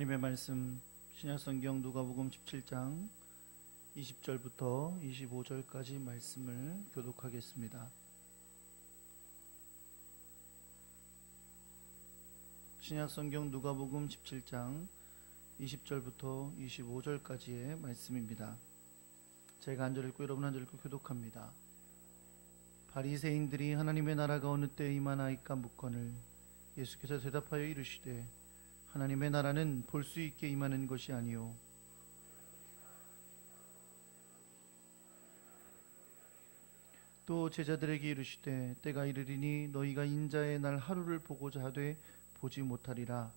하나님의 말씀 신약성경 누가복음 17장 20절부터 25절까지 말씀을 교독하겠습니다. 신약성경 누가복음 17장 20절부터 25절까지의 말씀입니다. 제가 한 절 읽고 여러분 한 절 읽고 교독합니다. 바리새인들이 하나님의 나라가 어느 때에 임하나이까 묻거늘 예수께서 대답하여 이르시되 하나님의 나라는 볼 수 있게 임하는 것이 아니요 또 제자들에게 이르시되 때가 이르리니 너희가 인자의 날 하루를 보고자 하되 보지 못하리라.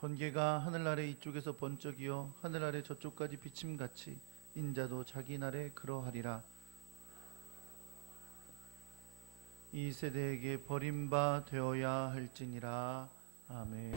번개가 하늘 아래 이쪽에서 번쩍이어 하늘 아래 저쪽까지 비침같이 인자도 자기 날에 그러하리라. 이 세대에게 버림바 되어야 할지니라. 아멘.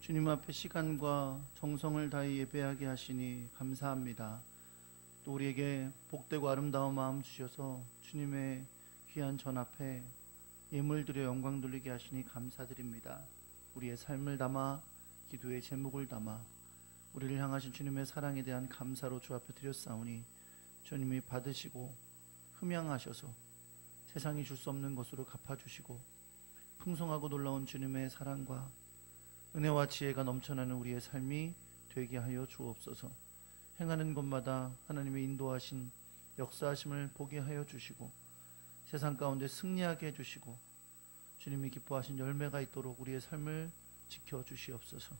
주님 앞에 시간과 정성을 다해 예배하게 하시니 감사합니다. 또 우리에게 복되고 아름다운 마음 주셔서 주님의 귀한 전 앞에 예물 드려 영광 돌리게 하시니 감사드립니다. 우리의 삶을 담아 기도의 제목을 담아 우리를 향하신 주님의 사랑에 대한 감사로 주 앞에 드렸사오니 주님이 받으시고 흠양하셔서 세상이 줄 수 없는 것으로 갚아주시고 풍성하고 놀라운 주님의 사랑과 은혜와 지혜가 넘쳐나는 우리의 삶이 되게 하여 주옵소서. 행하는 곳마다 하나님의 인도하신 역사하심을 보게 하여 주시고 세상 가운데 승리하게 해주시고 주님이 기뻐하신 열매가 있도록 우리의 삶을 지켜주시옵소서.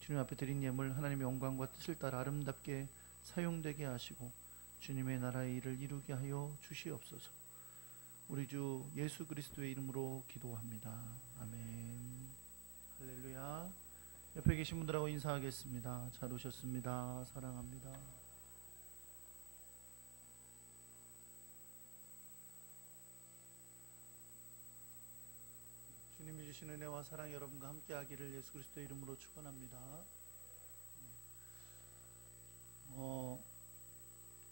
주님 앞에 드린 예물 하나님의 영광과 뜻을 따라 아름답게 사용되게 하시고 주님의 나라의 일을 이루게 하여 주시옵소서. 우리 주 예수 그리스도의 이름으로 기도합니다. 아멘. 할렐루야. 옆에 계신 분들하고 인사하겠습니다. 잘 오셨습니다. 사랑합니다. 주님이 주신 은혜와 사랑 여러분과 함께하기를 예수 그리스도의 이름으로 축원합니다.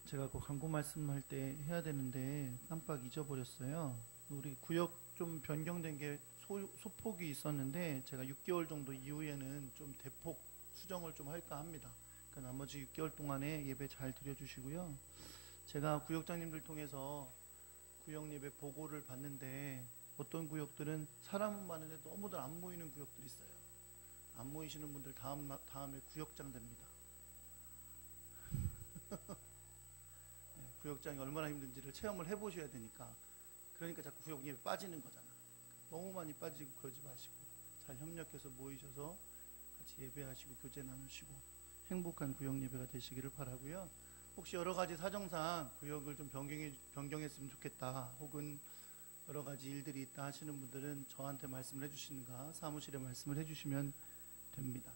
제가 그 광고 말씀할 때 해야 되는데 깜빡 잊어버렸어요. 우리 구역 좀 변경된 게 소폭이 있었는데 제가 6개월 정도 이후에는 좀 대폭 수정을 좀 할까 합니다. 그러니까 나머지 6개월 동안에 예배 잘 드려주시고요. 제가 구역장님들 통해서 구역 예배 보고를 받는데 어떤 구역들은 사람은 많은데 너무들 안 모이는 구역들이 있어요. 안 모이시는 분들 다음에 구역장 됩니다. 구역장이 얼마나 힘든지를 체험을 해보셔야 되니까. 그러니까 자꾸 구역 예배 빠지는 거잖아. 너무 많이 빠지고 그러지 마시고 잘 협력해서 모이셔서 같이 예배하시고 교제 나누시고 행복한 구역 예배가 되시기를 바라고요. 혹시 여러 가지 사정상 구역을 좀 변경했으면 좋겠다, 혹은 여러 가지 일들이 있다 하시는 분들은 저한테 말씀을 해주시는가 사무실에 말씀을 해주시면 됩니다.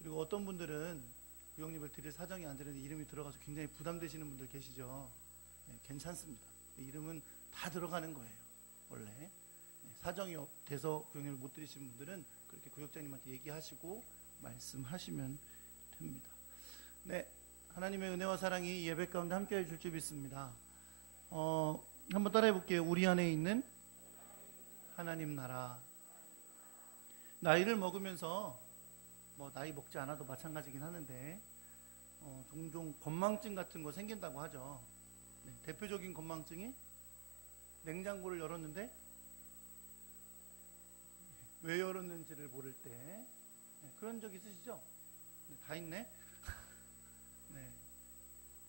그리고 어떤 분들은 구역예배를 드릴 사정이 안 되는데 이름이 들어가서 굉장히 부담되시는 분들 계시죠. 네, 괜찮습니다. 이름은 다 들어가는 거예요. 원래 사정이 돼서 구역예배를 못 드리시는 분들은 그렇게 구역장님한테 얘기하시고 말씀하시면 됩니다. 네, 하나님의 은혜와 사랑이 예배 가운데 함께해 줄 줄 믿습니다. 한번 따라해 볼게요. 우리 안에 있는 하나님 나라. 나이를 먹으면서 나이 먹지 않아도 마찬가지긴 하는데 종종 건망증 같은 거 생긴다고 하죠. 네, 대표적인 건망증이 냉장고를 열었는데 왜 열었는지를 모를 때, 그런 적 있으시죠? 네, 다 있네. 네,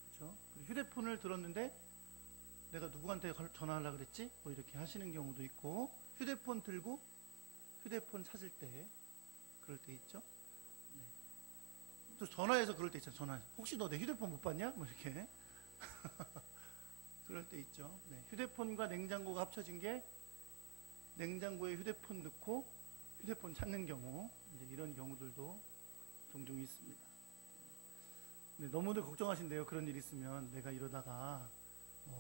그렇죠. 휴대폰을 들었는데 내가 누구한테 전화하려고 그랬지? 이렇게 하시는 경우도 있고, 휴대폰 들고 휴대폰 찾을 때 그럴 때 있죠. 네. 또 전화해서 그럴 때 있잖아요. 전화해서 혹시 너 내 휴대폰 못 봤냐? 이렇게 그럴 때 있죠. 네. 휴대폰과 냉장고가 합쳐진 게 냉장고에 휴대폰 넣고 휴대폰 찾는 경우, 이제 이런 경우들도 종종 있습니다. 네, 너무들 걱정하신대요. 그런 일 있으면 내가 이러다가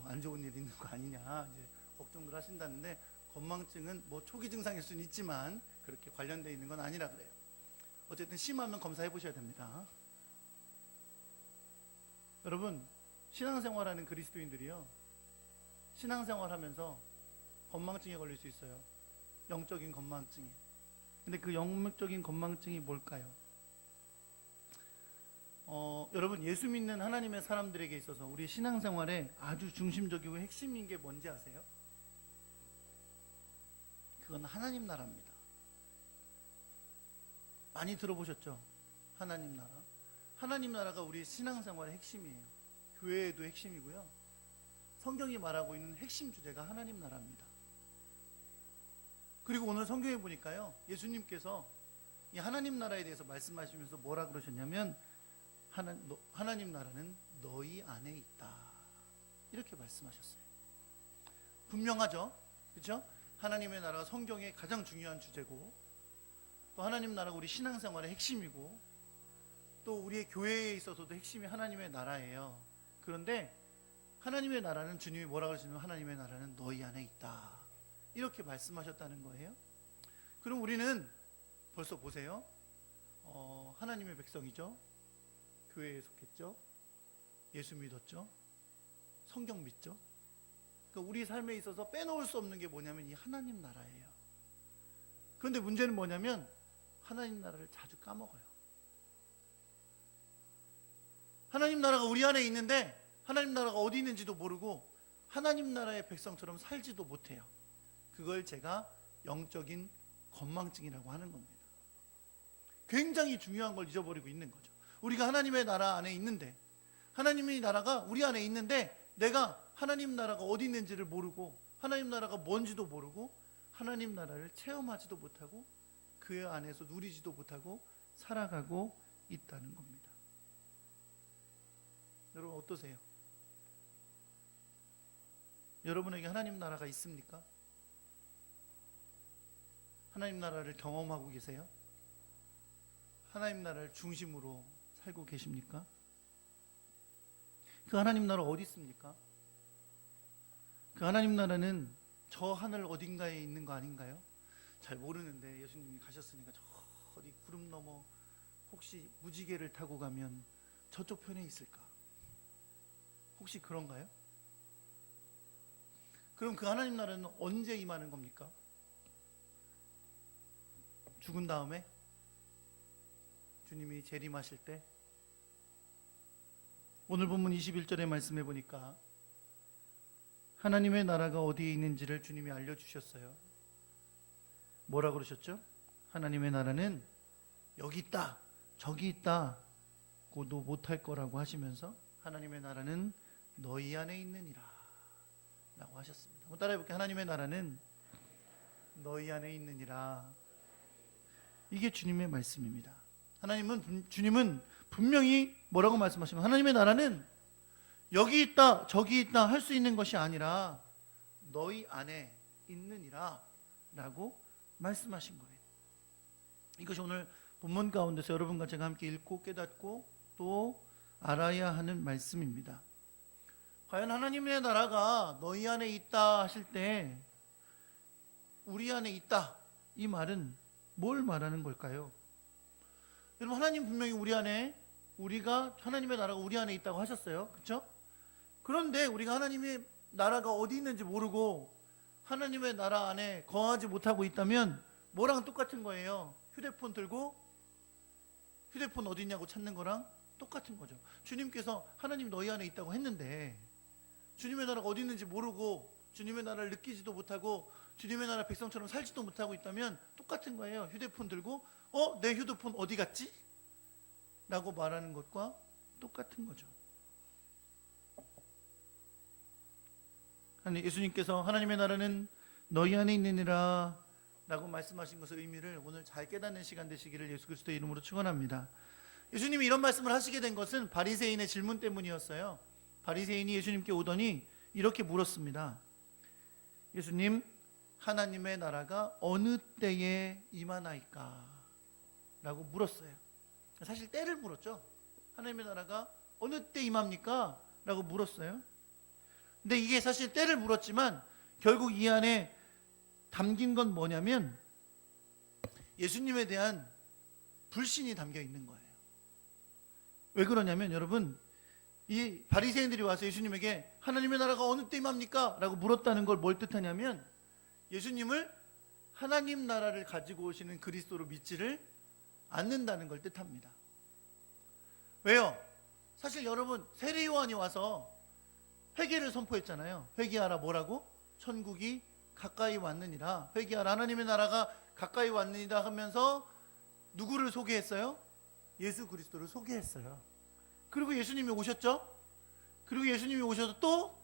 안 좋은 일 있는 거 아니냐 이제 걱정들 하신다는데, 건망증은 초기 증상일 수는 있지만 그렇게 관련되어 있는 건 아니라 그래요. 어쨌든 심하면 검사해 보셔야 됩니다. 여러분, 신앙생활하는 그리스도인들이요, 신앙생활하면서 건망증에 걸릴 수 있어요. 영적인 건망증에. 근데 그 영적인 건망증이 뭘까요? 여러분, 예수 믿는 하나님의 사람들에게 있어서 우리 신앙생활에 아주 중심적이고 핵심인 게 뭔지 아세요? 그건 하나님 나라입니다. 많이 들어보셨죠? 하나님 나라. 하나님 나라가 우리 신앙생활의 핵심이에요. 교회에도 핵심이고요. 성경이 말하고 있는 핵심 주제가 하나님 나라입니다. 그리고 오늘 성경에 보니까요, 예수님께서 이 하나님 나라에 대해서 말씀하시면서 뭐라 그러셨냐면, 하나님 나라는 너희 안에 있다, 이렇게 말씀하셨어요. 분명하죠? 그렇죠? 하나님의 나라가 성경의 가장 중요한 주제고, 또 하나님 나라가 우리 신앙생활의 핵심이고, 또 우리의 교회에 있어서도 핵심이 하나님의 나라예요. 그런데 하나님의 나라는, 주님이 뭐라고 하시냐면 하나님의 나라는 너희 안에 있다, 이렇게 말씀하셨다는 거예요. 그럼 우리는 벌써 보세요. 하나님의 백성이죠. 교회에 속했죠. 예수 믿었죠. 성경 믿죠. 그러니까 우리 삶에 있어서 빼놓을 수 없는 게 뭐냐면 이 하나님 나라예요. 그런데 문제는 뭐냐면 하나님 나라를 자주 까먹어요. 하나님 나라가 우리 안에 있는데 하나님 나라가 어디 있는지도 모르고 하나님 나라의 백성처럼 살지도 못해요. 그걸 제가 영적인 건망증이라고 하는 겁니다. 굉장히 중요한 걸 잊어버리고 있는 거죠. 우리가 하나님의 나라 안에 있는데, 하나님의 나라가 우리 안에 있는데 내가 하나님 나라가 어디 있는지를 모르고 하나님 나라가 뭔지도 모르고 하나님 나라를 체험하지도 못하고 그 안에서 누리지도 못하고 살아가고 있다는 겁니다. 여러분 어떠세요? 여러분에게 하나님 나라가 있습니까? 하나님 나라를 경험하고 계세요? 하나님 나라를 중심으로 살고 계십니까? 그 하나님 나라 어디 있습니까? 그 하나님 나라는 저 하늘 어딘가에 있는 거 아닌가요? 잘 모르는데 예수님이 가셨으니까 저 어디 구름 넘어 혹시 무지개를 타고 가면 저쪽 편에 있을까? 혹시 그런가요? 그럼 그 하나님 나라는 언제 임하는 겁니까? 죽은 다음에? 주님이 재림하실 때? 오늘 본문 21절의 말씀해 보니까 하나님의 나라가 어디에 있는지를 주님이 알려주셨어요. 뭐라 그러셨죠? 하나님의 나라는 여기 있다, 저기 있다 고도 못할 거라고 하시면서 하나님의 나라는 너희 안에 있느니라 라고 하셨습니다. 한번 따라해 볼게요. 하나님의 나라는 너희 안에 있느니라. 이게 주님의 말씀입니다. 주님은 분명히 뭐라고 말씀하시면 하나님의 나라는 여기 있다 저기 있다 할 수 있는 것이 아니라 너희 안에 있느니라 라고 말씀하신 거예요. 이것이 오늘 본문 가운데서 여러분과 제가 함께 읽고 깨닫고 또 알아야 하는 말씀입니다. 과연 하나님의 나라가 너희 안에 있다 하실 때 우리 안에 있다 이 말은 뭘 말하는 걸까요? 여러분 하나님 분명히 하나님의 나라가 우리 안에 있다고 하셨어요. 그렇죠? 그런데 우리가 하나님의 나라가 어디 있는지 모르고 하나님의 나라 안에 거하지 못하고 있다면 뭐랑 똑같은 거예요? 휴대폰 들고 휴대폰 어디 있냐고 찾는 거랑 똑같은 거죠. 주님께서 하나님 너희 안에 있다고 했는데 주님의 나라가 어디 있는지 모르고 주님의 나라를 느끼지도 못하고 주님의 나라 백성처럼 살지도 못하고 있다면 똑같은 거예요. 휴대폰 들고 내 휴대폰 어디 갔지? 라고 말하는 것과 똑같은 거죠. 예수님께서 하나님의 나라는 너희 안에 있느니라 라고 말씀하신 것의 의미를 오늘 잘 깨닫는 시간 되시기를 예수 그리스도의 이름으로 축원합니다. 예수님이 이런 말씀을 하시게 된 것은 바리새인의 질문 때문이었어요. 바리새인이 예수님께 오더니 이렇게 물었습니다. 예수님, 하나님의 나라가 어느 때에 임하나이까? 라고 물었어요. 사실 때를 물었죠. 하나님의 나라가 어느 때 임합니까? 라고 물었어요. 근데 이게 사실 때를 물었지만 결국 이 안에 담긴 건 뭐냐면 예수님에 대한 불신이 담겨 있는 거예요. 왜 그러냐면 여러분, 이 바리새인들이 와서 예수님에게 하나님의 나라가 어느 때 임합니까? 라고 물었다는 걸 뭘 뜻하냐면 예수님을 하나님 나라를 가지고 오시는 그리스도로 믿지를 않는다는 걸 뜻합니다. 왜요? 사실 여러분 세례 요한이 와서 회개를 선포했잖아요. 회개하라 뭐라고? 천국이 가까이 왔느니라. 회개하라 하나님의 나라가 가까이 왔느니라 하면서 누구를 소개했어요? 예수 그리스도를 소개했어요. 그리고 예수님이 오셨죠? 그리고 예수님이 오셔서 또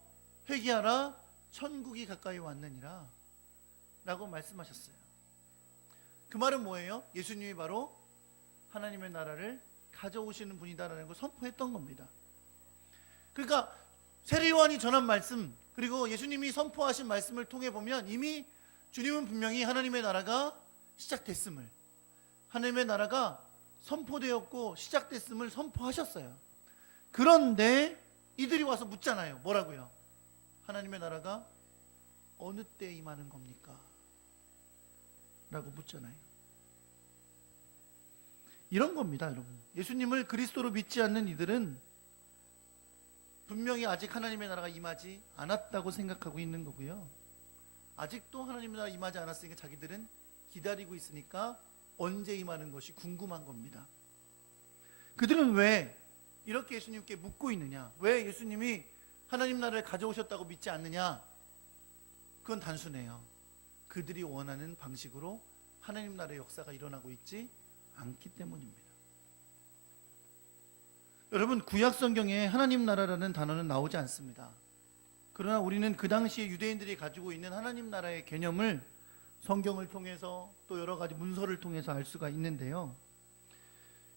회개하라 천국이 가까이 왔느니라 라고 말씀하셨어요. 그 말은 뭐예요? 예수님이 바로 하나님의 나라를 가져오시는 분이다라는 걸 선포했던 겁니다. 그러니까 세례 요한이 전한 말씀 그리고 예수님이 선포하신 말씀을 통해 보면 이미 주님은 분명히 하나님의 나라가 시작됐음을, 하나님의 나라가 선포되었고 시작됐음을 선포하셨어요. 그런데 이들이 와서 묻잖아요. 뭐라고요? 하나님의 나라가 어느 때 임하는 겁니까? 라고 묻잖아요. 이런 겁니다, 여러분. 예수님을 그리스도로 믿지 않는 이들은 분명히 아직 하나님의 나라가 임하지 않았다고 생각하고 있는 거고요. 아직도 하나님의 나라가 임하지 않았으니까 자기들은 기다리고 있으니까 언제 임하는 것이 궁금한 겁니다. 그들은 왜 이렇게 예수님께 묻고 있느냐? 왜 예수님이 하나님 나라를 가져오셨다고 믿지 않느냐? 그건 단순해요. 그들이 원하는 방식으로 하나님 나라의 역사가 일어나고 있지 않기 때문입니다. 여러분, 구약 성경에 하나님 나라라는 단어는 나오지 않습니다. 그러나 우리는 그 당시에 유대인들이 가지고 있는 하나님 나라의 개념을 성경을 통해서 또 여러 가지 문서를 통해서 알 수가 있는데요.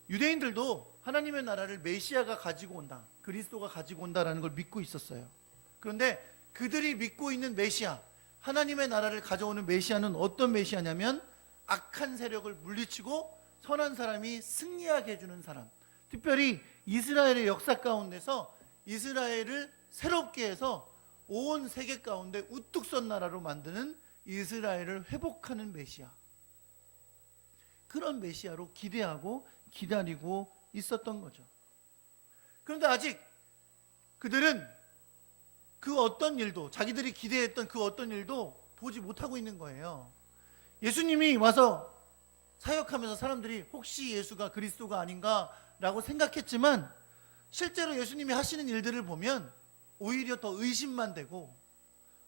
유대인들도 하나님의 나라를 메시아가 가지고 온다, 그리스도가 가지고 온다라는 걸 믿고 있었어요. 그런데 그들이 믿고 있는 메시아, 하나님의 나라를 가져오는 메시아는 어떤 메시아냐면 악한 세력을 물리치고 선한 사람이 승리하게 해주는 사람, 특별히 이스라엘의 역사 가운데서 이스라엘을 새롭게 해서 온 세계 가운데 우뚝 선 나라로 만드는 이스라엘을 회복하는 메시아, 그런 메시아로 기대하고 기다리고 있었던 거죠. 그런데 아직 그들은 그 어떤 일도, 자기들이 기대했던 그 어떤 일도 보지 못하고 있는 거예요. 예수님이 와서 사역하면서 사람들이 혹시 예수가 그리스도가 아닌가라고 생각했지만 실제로 예수님이 하시는 일들을 보면 오히려 더 의심만 되고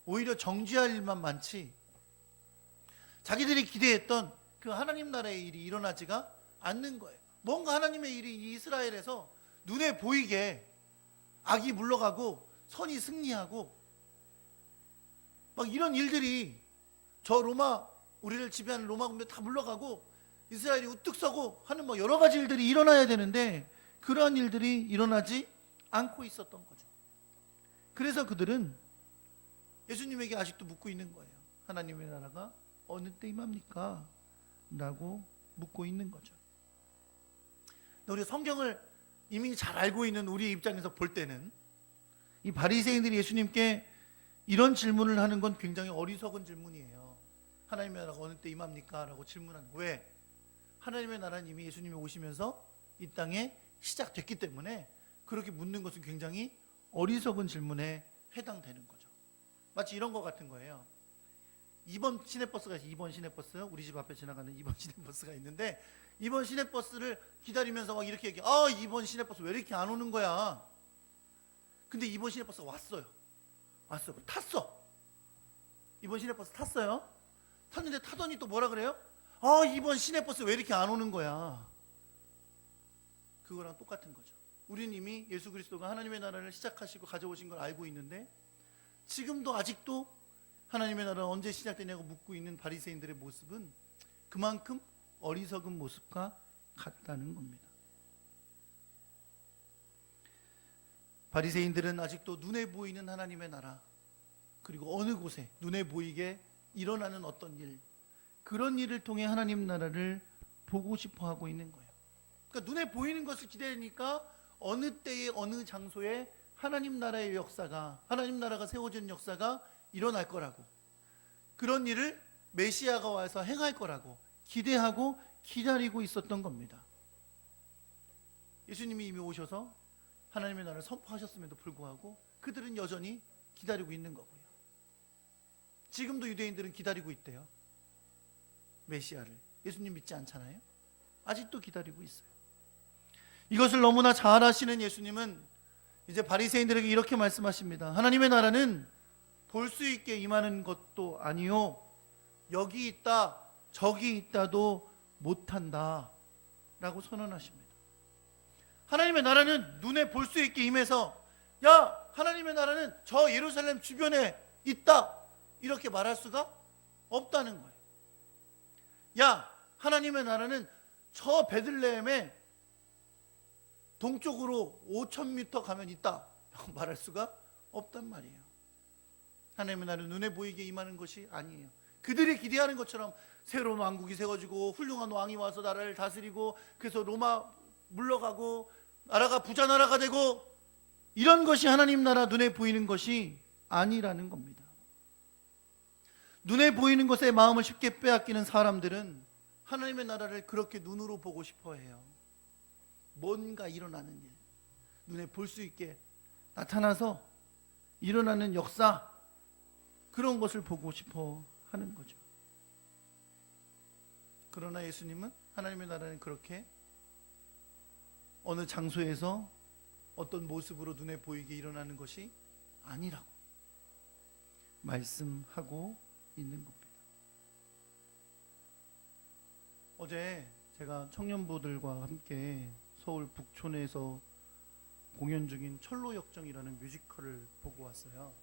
오히려 정죄할 일만 많지, 자기들이 기대했던 그 하나님 나라의 일이 일어나지가 않는 거예요. 뭔가 하나님의 일이 이스라엘에서 눈에 보이게 악이 물러가고 선이 승리하고 막 이런 일들이, 저 로마, 우리를 지배하는 로마 군대 다 물러가고 이스라엘이 우뚝 서고 하는 뭐 여러 가지 일들이 일어나야 되는데 그러한 일들이 일어나지 않고 있었던 거죠. 그래서 그들은 예수님에게 아직도 묻고 있는 거예요. 하나님의 나라가 어느 때 임합니까? 라고 묻고 있는 거죠. 우리 성경을 이미 잘 알고 있는 우리의 입장에서 볼 때는 이 바리새인들이 예수님께 이런 질문을 하는 건 굉장히 어리석은 질문이에요. 하나님의 나라가 어느 때 임합니까? 라고 질문하는 거예요. 왜? 하나님의 나라는 이미 예수님이 오시면서 이 땅에 시작됐기 때문에 그렇게 묻는 것은 굉장히 어리석은 질문에 해당되는 거죠. 마치 이런 것 같은 거예요. 2번 시내버스가 2번 시내버스, 우리 집 앞에 지나가는 2번 시내버스가 있는데 2번 시내버스를 기다리면서 막 이렇게 얘기해. 2번 시내버스 왜 이렇게 안 오는 거야? 근데 2번 시내버스가 왔어요. 탔어. 2번 시내버스 탔어요. 탔는데 타더니 또 뭐라 그래요? 2번 시내버스 왜 이렇게 안 오는 거야? 그거랑 똑같은 거죠. 우리는 이미 예수 그리스도가 하나님의 나라를 시작하시고 가져오신 걸 알고 있는데 지금도 아직도 하나님의 나라는 언제 시작되냐고 묻고 있는 바리새인들의 모습은 그만큼 어리석은 모습과 같다는 겁니다. 바리새인들은 아직도 눈에 보이는 하나님의 나라, 그리고 어느 곳에 눈에 보이게 일어나는 어떤 일, 그런 일을 통해 하나님 나라를 보고 싶어 하고 있는 거예요. 그러니까 눈에 보이는 것을 기대하니까 어느 때에 어느 장소에 하나님 나라의 역사가, 하나님 나라가 세워지는 역사가 일어날 거라고, 그런 일을 메시아가 와서 행할 거라고 기대하고 기다리고 있었던 겁니다. 예수님이 이미 오셔서 하나님의 나라를 선포하셨음에도 불구하고 그들은 여전히 기다리고 있는 거고요. 지금도 유대인들은 기다리고 있대요. 메시아를. 예수님 믿지 않잖아요. 아직도 기다리고 있어요. 이것을 너무나 잘 아시는 예수님은 이제 바리새인들에게 이렇게 말씀하십니다. 하나님의 나라는 볼 수 있게 임하는 것도 아니요, 여기 있다 저기 있다도 못한다 라고 선언하십니다. 하나님의 나라는 눈에 볼 수 있게 임해서 야, 하나님의 나라는 저 예루살렘 주변에 있다 이렇게 말할 수가 없다는 거예요. 야, 하나님의 나라는 저 베들레헴에 동쪽으로 5,000m 가면 있다 말할 수가 없단 말이에요. 하나님의 나라는 눈에 보이게 임하는 것이 아니에요. 그들이 기대하는 것처럼 새로운 왕국이 세워지고 훌륭한 왕이 와서 나라를 다스리고 그래서 로마 물러가고 나라가 부자 나라가 되고 이런 것이 하나님 나라 눈에 보이는 것이 아니라는 겁니다. 눈에 보이는 것에 마음을 쉽게 빼앗기는 사람들은 하나님의 나라를 그렇게 눈으로 보고 싶어 해요. 뭔가 일어나는 일, 눈에 볼 수 있게 나타나서 일어나는 역사, 그런 것을 보고 싶어 하는 거죠. 그러나 예수님은 하나님의 나라는 그렇게 어느 장소에서 어떤 모습으로 눈에 보이게 일어나는 것이 아니라고 말씀하고 있는 겁니다. 어제 제가 청년부들과 함께 서울 북촌에서 공연 중인 철로역정이라는 뮤지컬을 보고 왔어요.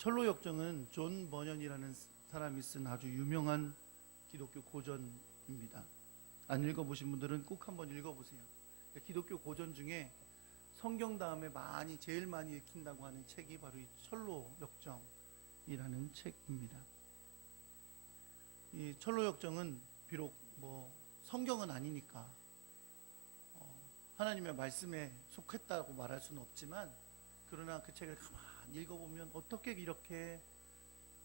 철로 역정은 존 버년이라는 사람이 쓴 아주 유명한 기독교 고전입니다. 안 읽어보신 분들은 꼭 한번 읽어보세요. 기독교 고전 중에 성경 다음에 제일 많이 읽힌다고 하는 책이 바로 이 철로 역정이라는 책입니다. 이 철로 역정은 비록 성경은 아니니까 하나님의 말씀에 속했다고 말할 수는 없지만, 그러나 그 책을 가만히 읽어보면 어떻게 이렇게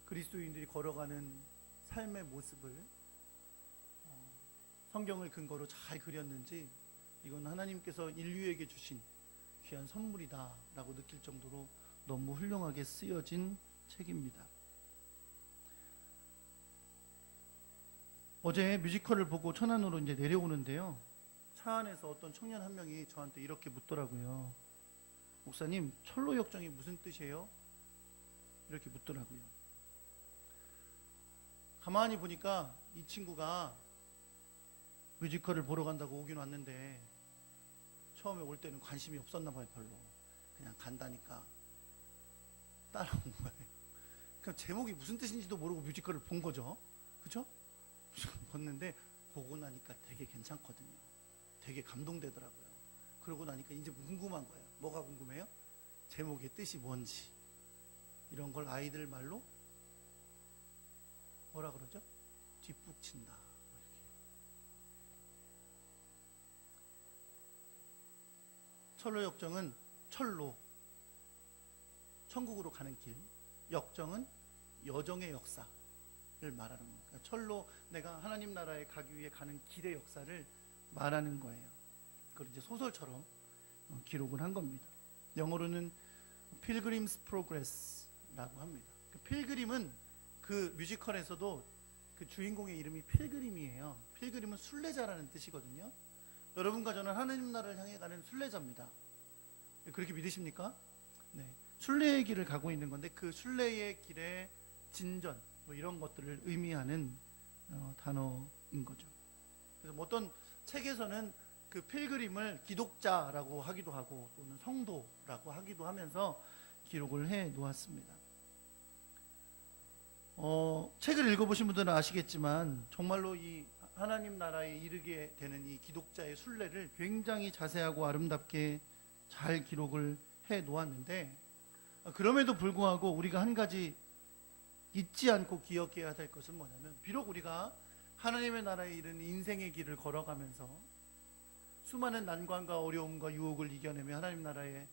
그리스도인들이 걸어가는 삶의 모습을 성경을 근거로 잘 그렸는지, 이건 하나님께서 인류에게 주신 귀한 선물이다 라고 느낄 정도로 너무 훌륭하게 쓰여진 책입니다. 어제 뮤지컬을 보고 천안으로 이제 내려오는데요, 차 안에서 어떤 청년 한 명이 저한테 이렇게 묻더라고요. 목사님, 철로 역정이 무슨 뜻이에요? 이렇게 묻더라고요. 가만히 보니까 이 친구가 뮤지컬을 보러 간다고 오긴 왔는데 처음에 올 때는 관심이 없었나 봐요. 별로. 그냥 간다니까 따라온 거예요. 그럼 제목이 무슨 뜻인지도 모르고 뮤지컬을 본 거죠. 그죠? 봤는데 보고 나니까 되게 괜찮거든요. 되게 감동되더라고요. 그러고 나니까 이제 궁금한 거예요. 뭐가 궁금해요? 제목의 뜻이 뭔지. 이런 걸 아이들 말로 뭐라 그러죠? 뒷북친다. 철로 역정은 철로, 천국으로 가는 길, 역정은 여정의 역사를 말하는 겁니다. 철로, 내가 하나님 나라에 가기 위해 가는 길의 역사를 말하는 거예요. 그걸 이제 소설처럼 기록을 한 겁니다. 영어로는 Pilgrim's Progress라고 합니다. 그 필그림은 그 뮤지컬에서도 그 주인공의 이름이 필그림이에요. 필그림은 순례자라는 뜻이거든요. 여러분과 저는 하나님 나라를 향해 가는 순례자입니다. 그렇게 믿으십니까? 네. 순례의 길을 가고 있는 건데, 그 순례의 길의 진전, 이런 것들을 의미하는 단어인 거죠. 그래서 어떤 책에서는 그 필그림을 기독자라고 하기도 하고 또는 성도라고 하기도 하면서 기록을 해 놓았습니다. 책을 읽어보신 분들은 아시겠지만 정말로 이 하나님 나라에 이르게 되는 이 기독자의 순례를 굉장히 자세하고 아름답게 잘 기록을 해 놓았는데, 그럼에도 불구하고 우리가 한 가지 잊지 않고 기억해야 될 것은 뭐냐면, 비록 우리가 하나님의 나라에 이르는 인생의 길을 걸어가면서 수많은 난관과 어려움과 유혹을 이겨내며 하나님 나라에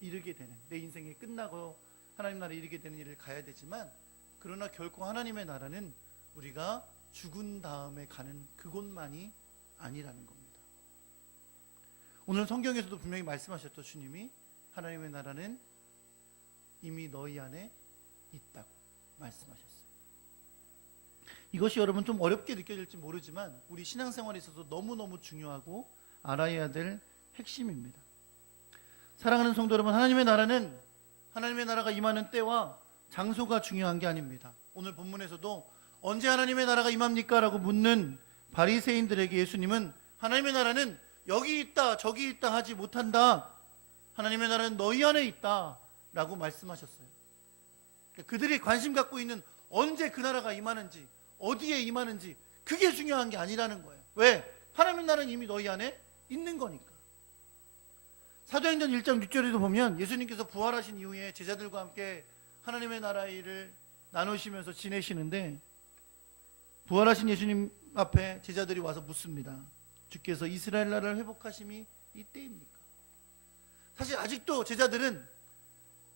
이르게 되는, 내 인생이 끝나고 하나님 나라에 이르게 되는 일을 가야 되지만, 그러나 결코 하나님의 나라는 우리가 죽은 다음에 가는 그곳만이 아니라는 겁니다. 오늘 성경에서도 분명히 말씀하셨죠. 주님이 하나님의 나라는 이미 너희 안에 있다고 말씀하셨어요. 이것이 여러분 좀 어렵게 느껴질지 모르지만 우리 신앙생활에 있어서 너무너무 중요하고 알아야 될 핵심입니다. 사랑하는 성도 여러분, 하나님의 나라가 임하는 때와 장소가 중요한 게 아닙니다. 오늘 본문에서도 언제 하나님의 나라가 임합니까? 라고 묻는 바리새인들에게 예수님은 하나님의 나라는 여기 있다 저기 있다 하지 못한다. 하나님의 나라는 너희 안에 있다 라고 말씀하셨어요. 그들이 관심 갖고 있는 언제 그 나라가 임하는지, 어디에 임하는지, 그게 중요한 게 아니라는 거예요. 왜? 하나님의 나라는 이미 너희 안에 있는 거니까. 사도행전 1장 6절에도 보면 예수님께서 부활하신 이후에 제자들과 함께 하나님의 나라의 일을 나누시면서 지내시는데, 부활하신 예수님 앞에 제자들이 와서 묻습니다. 주께서 이스라엘 나라를 회복하심이 이때입니까? 사실 아직도 제자들은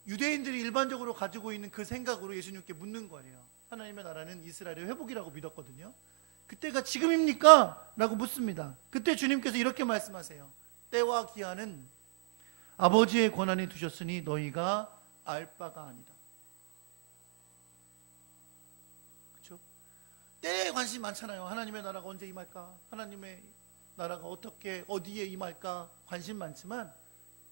유대인들이 일반적으로 가지고 있는 그 생각으로 예수님께 묻는 거예요. 하나님의 나라는 이스라엘의 회복이라고 믿었거든요. 그때가 지금입니까? 라고 묻습니다. 그때 주님께서 이렇게 말씀하세요. 때와 기한은 아버지의 권한에 두셨으니 너희가 알 바가 아니다. 그렇죠? 때에 관심이 많잖아요. 하나님의 나라가 언제 임할까? 하나님의 나라가 어떻게 어디에 임할까? 관심 많지만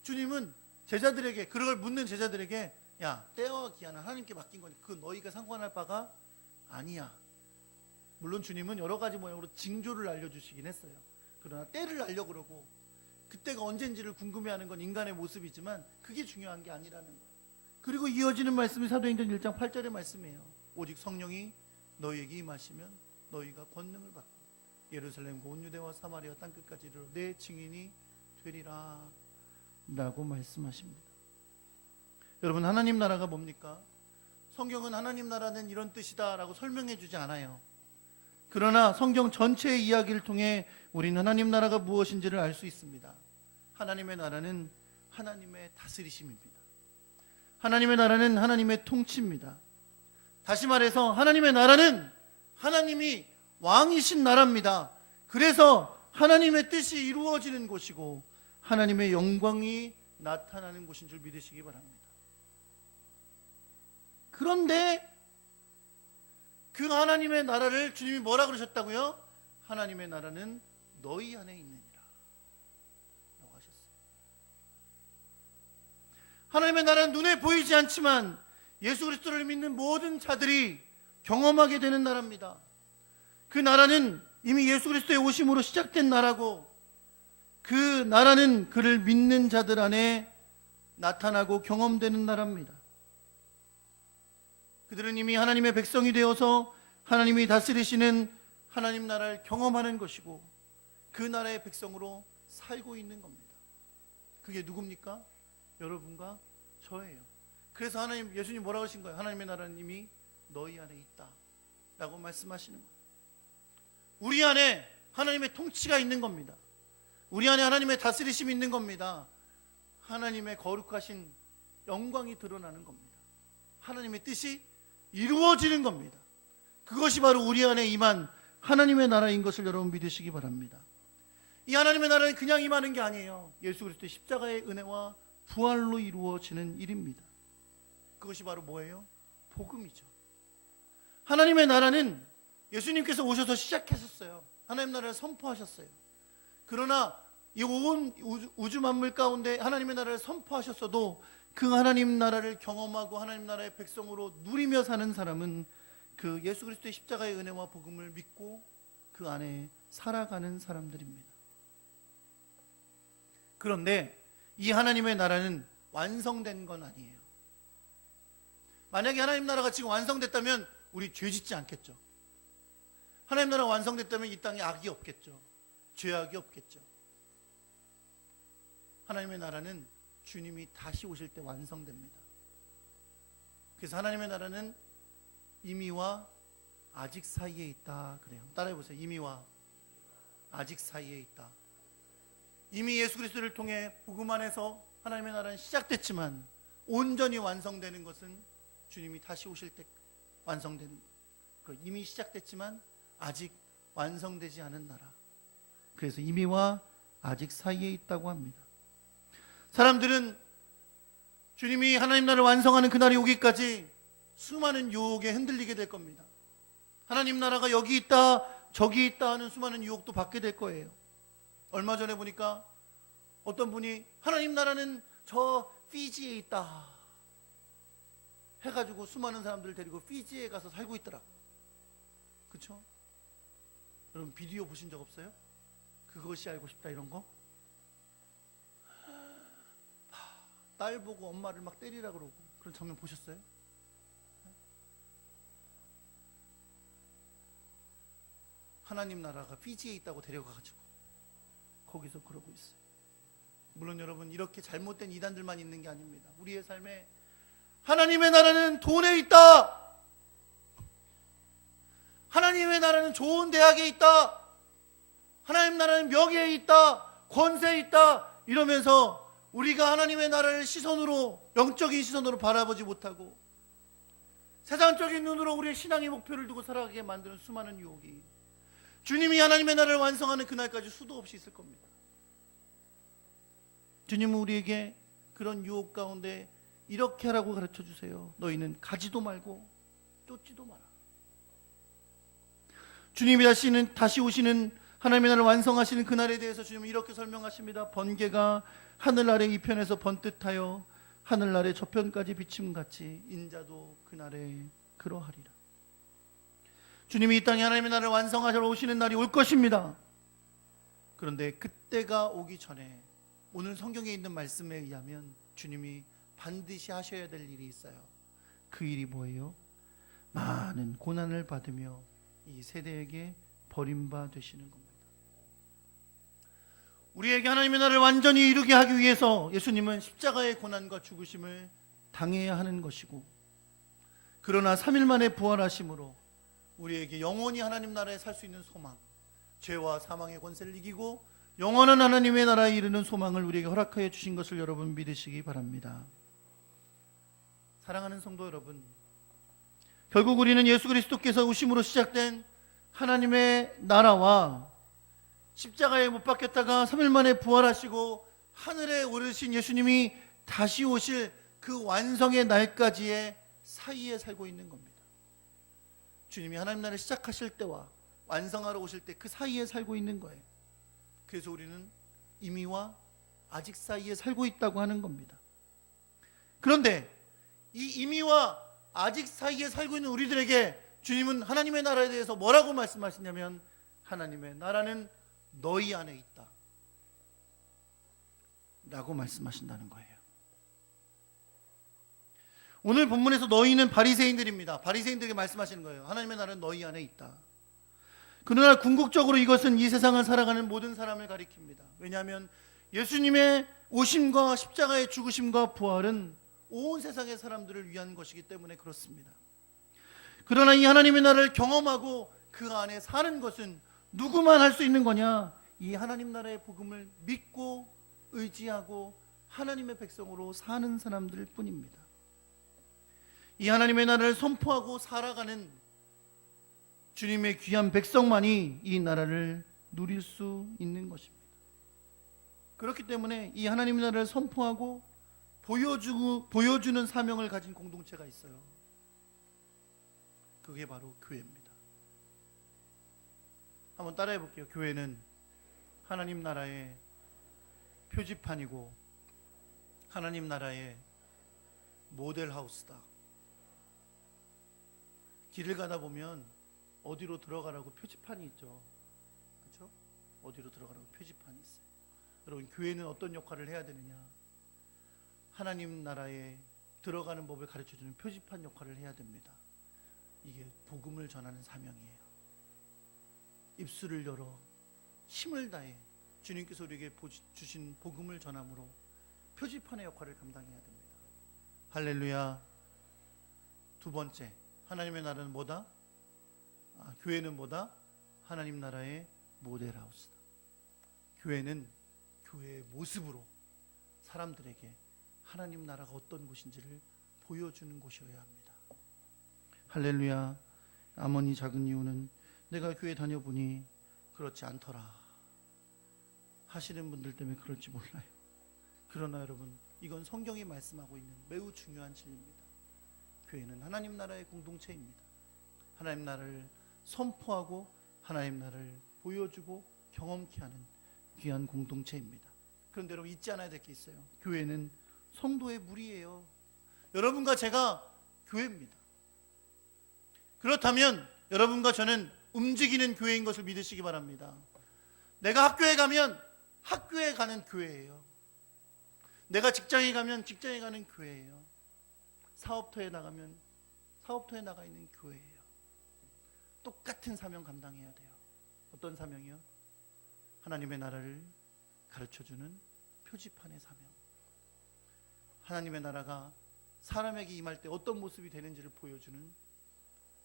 주님은 제자들에게, 그걸 묻는 제자들에게, 야, 때와 기한은 하나님께 맡긴 거니 그 너희가 상관할 바가 아니야. 물론 주님은 여러 가지 모양으로 징조를 알려주시긴 했어요. 그러나 때를 알려 그러고 그때가 언젠지를 궁금해하는 건 인간의 모습이지만 그게 중요한 게 아니라는 거예요. 그리고 이어지는 말씀이 사도행전 1장 8절의 말씀이에요. 오직 성령이 너희에게 임하시면 너희가 권능을 받고 예루살렘과 온 유대와 사마리아 땅끝까지 이르러 내 증인이 되리라 라고 말씀하십니다. 여러분, 하나님 나라가 뭡니까? 성경은 하나님 나라는 이런 뜻이다 라고 설명해 주지 않아요. 그러나 성경 전체의 이야기를 통해 우리는 하나님 나라가 무엇인지를 알 수 있습니다. 하나님의 나라는 하나님의 다스리심입니다. 하나님의 나라는 하나님의 통치입니다. 다시 말해서 하나님의 나라는 하나님이 왕이신 나라입니다. 그래서 하나님의 뜻이 이루어지는 곳이고 하나님의 영광이 나타나는 곳인 줄 믿으시기 바랍니다. 그런데 그 하나님의 나라를 주님이 뭐라 그러셨다고요? 하나님의 나라는 너희 안에 있느니라 라고 하셨어요. 하나님의 나라는 눈에 보이지 않지만 예수 그리스도를 믿는 모든 자들이 경험하게 되는 나라입니다. 그 나라는 이미 예수 그리스도의 오심으로 시작된 나라고, 그 나라는 그를 믿는 자들 안에 나타나고 경험되는 나라입니다. 그들은 이미 하나님의 백성이 되어서 하나님이 다스리시는 하나님 나라를 경험하는 것이고 그 나라의 백성으로 살고 있는 겁니다. 그게 누굽니까? 여러분과 저예요. 그래서 예수님 뭐라고 하신 거예요? 하나님의 나라는 이미 너희 안에 있다 라고 말씀하시는 거예요. 우리 안에 하나님의 통치가 있는 겁니다. 우리 안에 하나님의 다스리심이 있는 겁니다. 하나님의 거룩하신 영광이 드러나는 겁니다. 하나님의 뜻이 이루어지는 겁니다. 그것이 바로 우리 안에 임한 하나님의 나라인 것을 여러분 믿으시기 바랍니다. 이 하나님의 나라는 그냥 임하는 게 아니에요. 예수 그리스도의 십자가의 은혜와 부활로 이루어지는 일입니다. 그것이 바로 뭐예요? 복음이죠. 하나님의 나라는 예수님께서 오셔서 시작하셨어요. 하나님 나라를 선포하셨어요. 그러나 이 온 우주 만물 가운데 하나님의 나라를 선포하셨어도 그 하나님 나라를 경험하고 하나님 나라의 백성으로 누리며 사는 사람은 그 예수 그리스도의 십자가의 은혜와 복음을 믿고 그 안에 살아가는 사람들입니다. 그런데 이 하나님의 나라는 완성된 건 아니에요. 만약에 하나님 나라가 지금 완성됐다면 우리 죄 짓지 않겠죠. 하나님 나라가 완성됐다면 이 땅에 악이 없겠죠. 죄악이 없겠죠. 하나님의 나라는 주님이 다시 오실 때 완성됩니다. 그래서 하나님의 나라는 이미와 아직 사이에 있다 그래요. 따라해 보세요. 이미와 아직 사이에 있다. 이미 예수 그리스도를 통해 복음 안에서 하나님의 나라는 시작됐지만 온전히 완성되는 것은 주님이 다시 오실 때 완성되는 거예요. 이미 시작됐지만 아직 완성되지 않은 나라. 그래서 이미와 아직 사이에 있다고 합니다. 사람들은 주님이 하나님 나라를 완성하는 그날이 오기까지 수많은 유혹에 흔들리게 될 겁니다. 하나님 나라가 여기 있다 저기 있다 하는 수많은 유혹도 받게 될 거예요. 얼마 전에 보니까 어떤 분이 하나님 나라는 저 피지에 있다 해가지고 수많은 사람들을 데리고 피지에 가서 살고 있더라고요. 그렇죠? 여러분 비디오 보신 적 없어요? 그것이 알고 싶다 이런 거? 딸 보고 엄마를 막 때리라 그러고 그런 장면 보셨어요? 하나님 나라가 피지에 있다고 데려가가지고 거기서 그러고 있어요. 물론 여러분 이렇게 잘못된 이단들만 있는 게 아닙니다. 우리의 삶에 하나님의 나라는 돈에 있다, 하나님의 나라는 좋은 대학에 있다, 하나님 나라는 명예에 있다, 권세에 있다 이러면서 우리가 하나님의 나라를 영적인 시선으로 바라보지 못하고 세상적인 눈으로 우리의 신앙의 목표를 두고 살아가게 만드는 수많은 유혹이 주님이 하나님의 나라를 완성하는 그날까지 수도 없이 있을 겁니다. 주님은 우리에게 그런 유혹 가운데 이렇게 하라고 가르쳐 주세요. 너희는 가지도 말고 쫓지도 마라. 주님이 다시 오시는 하나님의 나라를 완성하시는 그날에 대해서 주님은 이렇게 설명하십니다. 번개가 하늘 아래 이편에서 번듯하여 하늘 아래 저편까지 비침같이 인자도 그날에 그러하리라. 주님이 이 땅에 하나님의 나라를 완성하시러 오시는 날이 올 것입니다. 그런데 그때가 오기 전에 오늘 성경에 있는 말씀에 의하면 주님이 반드시 하셔야 될 일이 있어요. 그 일이 뭐예요? 많은 고난을 받으며 이 세대에게 버림바 되시는 겁니다. 우리에게 하나님의 나라를 완전히 이루게 하기 위해서 예수님은 십자가의 고난과 죽으심을 당해야 하는 것이고, 그러나 3일 만에 부활하심으로 우리에게 영원히 하나님 나라에 살 수 있는 소망, 죄와 사망의 권세를 이기고 영원한 하나님의 나라에 이르는 소망을 우리에게 허락하여 주신 것을 여러분 믿으시기 바랍니다. 사랑하는 성도 여러분, 결국 우리는 예수 그리스도께서 오심으로 시작된 하나님의 나라와 십자가에 못 박혔다가 3일 만에 부활하시고 하늘에 오르신 예수님이 다시 오실 그 완성의 날까지의 사이에 살고 있는 겁니다. 주님이 하나님 나라를 시작하실 때와 완성하러 오실 때 그 사이에 살고 있는 거예요. 그래서 우리는 이미와 아직 사이에 살고 있다고 하는 겁니다. 그런데 이 이미와 아직 사이에 살고 있는 우리들에게 주님은 하나님의 나라에 대해서 뭐라고 말씀하시냐면, 하나님의 나라는 너희 안에 있다 라고 말씀하신다는 거예요. 오늘 본문에서 너희는 바리새인들입니다. 바리새인들에게 말씀하시는 거예요. 하나님의 나라는 너희 안에 있다. 그러나 궁극적으로 이것은 이 세상을 살아가는 모든 사람을 가리킵니다. 왜냐하면 예수님의 오심과 십자가의 죽으심과 부활은 온 세상의 사람들을 위한 것이기 때문에 그렇습니다. 그러나 이 하나님의 나라를 경험하고 그 안에 사는 것은 누구만 할 수 있는 거냐? 이 하나님 나라의 복음을 믿고 의지하고 하나님의 백성으로 사는 사람들 뿐입니다. 이 하나님의 나라를 선포하고 살아가는 주님의 귀한 백성만이 이 나라를 누릴 수 있는 것입니다. 그렇기 때문에 이 하나님의 나라를 선포하고 보여주는 사명을 가진 공동체가 있어요. 그게 바로 교회입니다. 한번 따라해 볼게요. 교회는 하나님 나라의 표지판이고 하나님 나라의 모델하우스다. 길을 가다 보면 어디로 들어가라고 표지판이 있죠. 그렇죠? 어디로 들어가라고 표지판이 있어요. 여러분, 교회는 어떤 역할을 해야 되느냐? 하나님 나라에 들어가는 법을 가르쳐주는 표지판 역할을 해야 됩니다. 이게 복음을 전하는 사명이에요. 입술을 열어 힘을 다해 주님께서 우리에게 주신 복음을 전함으로 표지판의 역할을 감당해야 됩니다. 할렐루야. 두 번째, 하나님의 나라는 뭐다? 교회는 뭐다? 하나님 나라의 모델하우스다. 교회는 교회의 모습으로 사람들에게 하나님 나라가 어떤 곳인지를 보여주는 곳이어야 합니다. 할렐루야. 아머니 작은 이유는 내가 교회 다녀보니 그렇지 않더라 하시는 분들 때문에 그럴지 몰라요. 그러나 여러분, 이건 성경이 말씀하고 있는 매우 중요한 진리입니다. 교회는 하나님 나라의 공동체입니다. 하나님 나라를 선포하고 하나님 나라를 보여주고 경험케 하는 귀한 공동체입니다. 그런데 여러분, 잊지 않아야 될 게 있어요. 교회는 성도의 무리예요. 여러분과 제가 교회입니다. 그렇다면 여러분과 저는 움직이는 교회인 것을 믿으시기 바랍니다. 내가 학교에 가면 학교에 가는 교회예요. 내가 직장에 가면 직장에 가는 교회예요. 사업터에 나가면 사업터에 나가 있는 교회예요. 똑같은 사명 감당해야 돼요. 어떤 사명이요? 하나님의 나라를 가르쳐주는 표지판의 사명. 하나님의 나라가 사람에게 임할 때 어떤 모습이 되는지를 보여주는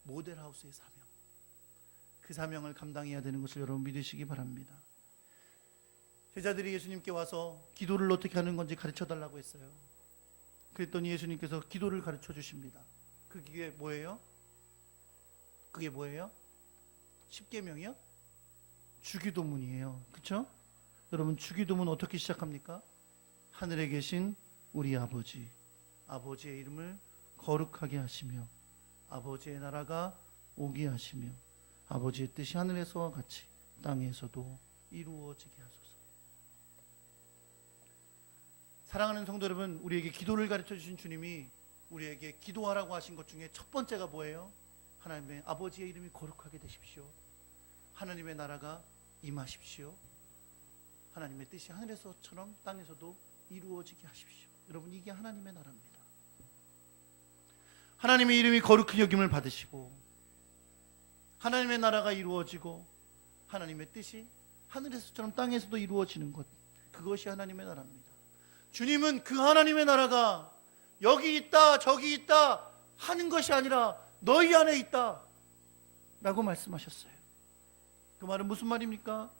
모델하우스의 사명. 그 사명을 감당해야 되는 것을 여러분 믿으시기 바랍니다. 제자들이 예수님께 와서 기도를 어떻게 하는 건지 가르쳐달라고 했어요. 그랬더니 예수님께서 기도를 가르쳐 주십니다. 그게 뭐예요? 그게 뭐예요? 십계명이요? 주기도문이에요. 그렇죠? 여러분, 주기도문 어떻게 시작합니까? 하늘에 계신 우리 아버지, 아버지의 이름을 거룩하게 하시며 아버지의 나라가 오게 하시며 아버지의 뜻이 하늘에서와 같이 땅에서도 이루어지게 하소서. 사랑하는 성도 여러분, 우리에게 기도를 가르쳐 주신 주님이 우리에게 기도하라고 하신 것 중에 첫 번째가 뭐예요? 하나님의 아버지의 이름이 거룩하게 되십시오. 하나님의 나라가 임하십시오. 하나님의 뜻이 하늘에서처럼 땅에서도 이루어지게 하십시오. 여러분, 이게 하나님의 나라입니다. 하나님의 이름이 거룩히 여김을 받으시고 하나님의 나라가 이루어지고 하나님의 뜻이 하늘에서처럼 땅에서도 이루어지는 것, 그것이 하나님의 나라입니다. 주님은 그 하나님의 나라가 여기 있다 저기 있다 하는 것이 아니라 너희 안에 있다 라고 말씀하셨어요. 그 말은 무슨 말입니까?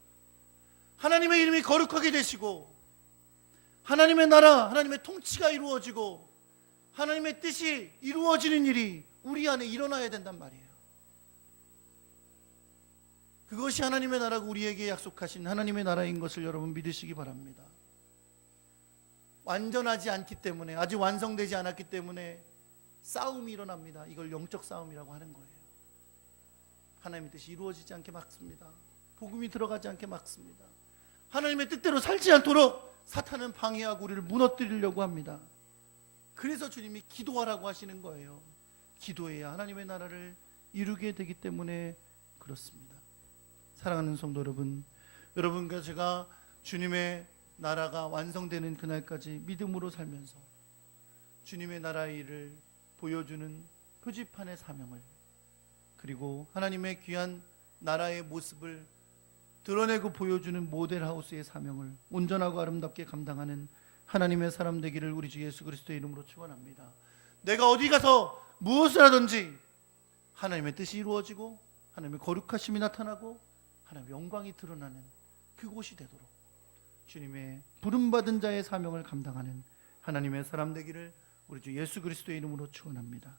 하나님의 이름이 거룩하게 되시고 하나님의 나라, 하나님의 통치가 이루어지고 하나님의 뜻이 이루어지는 일이 우리 안에 일어나야 된단 말이에요. 그것이 하나님의 나라가 우리에게 약속하신 하나님의 나라인 것을 여러분 믿으시기 바랍니다. 완전하지 않기 때문에, 아직 완성되지 않았기 때문에 싸움이 일어납니다. 이걸 영적 싸움이라고 하는 거예요. 하나님의 뜻이 이루어지지 않게 막습니다. 복음이 들어가지 않게 막습니다. 하나님의 뜻대로 살지 않도록 사탄은 방해하고 우리를 무너뜨리려고 합니다. 그래서 주님이 기도하라고 하시는 거예요. 기도해야 하나님의 나라를 이루게 되기 때문에 그렇습니다. 사랑하는 성도 여러분, 여러분과 제가 주님의 나라가 완성되는 그날까지 믿음으로 살면서 주님의 나라의 일을 보여주는 표지판의 사명을, 그리고 하나님의 귀한 나라의 모습을 드러내고 보여주는 모델하우스의 사명을 온전하고 아름답게 감당하는 하나님의 사람 되기를 우리 주 예수 그리스도의 이름으로 축원합니다. 내가 어디 가서 무엇을 하든지 하나님의 뜻이 이루어지고 하나님의 거룩하심이 나타나고 하나님의 영광이 드러나는 그곳이 되도록 주님의 부름받은 자의 사명을 감당하는 하나님의 사람 되기를 우리 주 예수 그리스도의 이름으로 축원합니다.